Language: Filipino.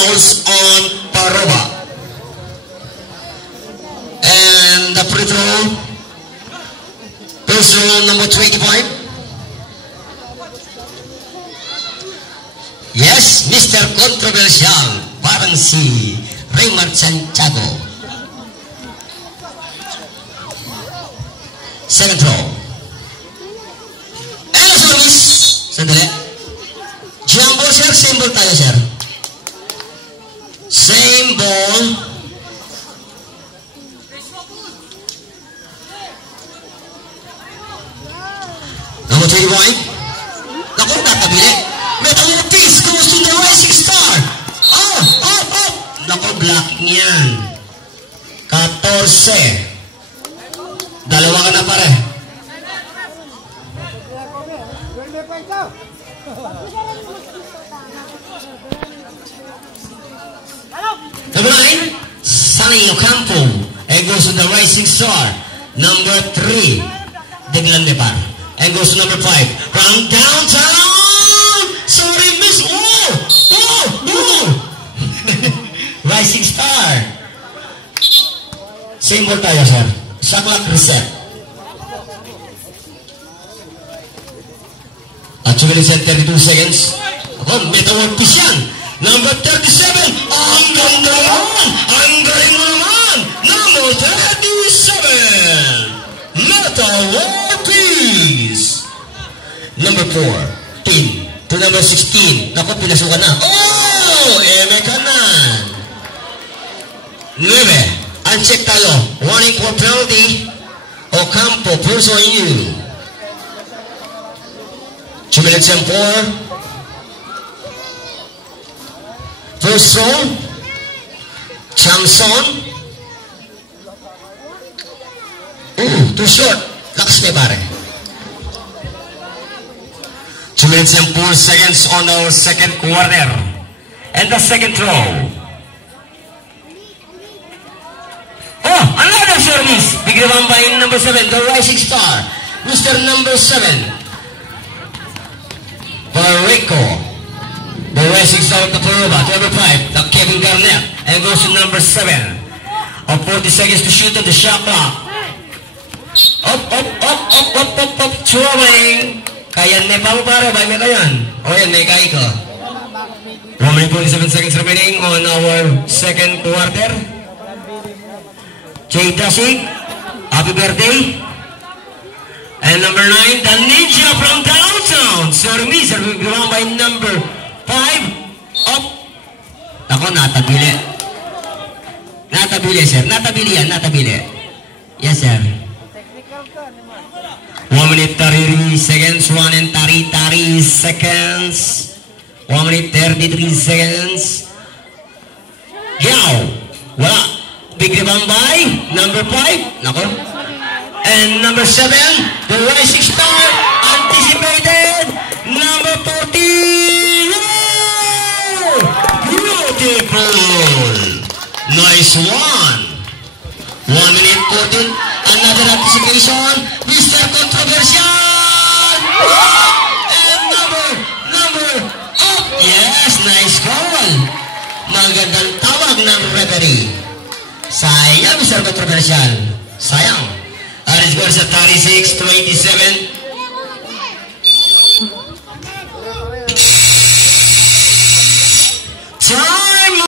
fouls on Parova. And the free throw, personal number 25. Yes, Mr. Controversial, parang si Raymond Santiago. Second throw. And service. Sandali. Jump ball, sir. Same ball tayo, sir. Same ball. Number 25. Naku, nakabili. Metamutis goes to the rising star. Oh. Naku, blocking yan. 14. Dalawa ka na pare. Number 9, Sunny Ocampo. And goes to the rising star. Number 3, Deglan Depar. And goes to number 5. From downtown. Sorry, miss. Oh. Rising star. Same ball tayo, sir. Shot clock reset. Actually, 32 seconds. Ako, metamorphis yan. Number 37. Ang ganda naman. Ang galing naman. Number 37. Metamorphis. Number 14 to number 16. Ako, pinasukan na. Oh! Eme kanan. 9. Uncheck tayo. 1 equal penalty. Ocampo, Pulso on you. 2 minutes and 4. First throw. Chamson. Too short. Lakas na pare. 2 minutes and 4 seconds on our second quarter. And the second throw. Oh, another service. Big rebound by number 7, the rising star, Mr. number 7, Barrico. The rising star of the Parova, number 5, the Kevin Garnett, and goes to number 7. Of 40 seconds to shoot at the shot clock. Up, throwing. Kaya nepa mo pare, bay may kayan. O yan, may kaya ko. 1 minute 47 seconds remaining on our second quarter. Jay Dasig, happy birthday. And number 9, the Ninja from downtown. Serving by number 5. Up. Ako, natabili. Natabili, sir. Natabili yan, natabili. Yes, sir. 1 minute 33 seconds. 1 and 30 seconds. 1 minute 33 seconds. Yow. Wala. Big rebound by number 5. Nako. And number 7, the rising star, anticipated, number 14. Oh, beautiful. Nice one. 1 minute 14. Another anticipation. Mr. Controversial. And number. Oh, yes, nice goal. Magandang tawag ng referee. Sayang, Mr. Controversial. Sayang. It scores at 36-27.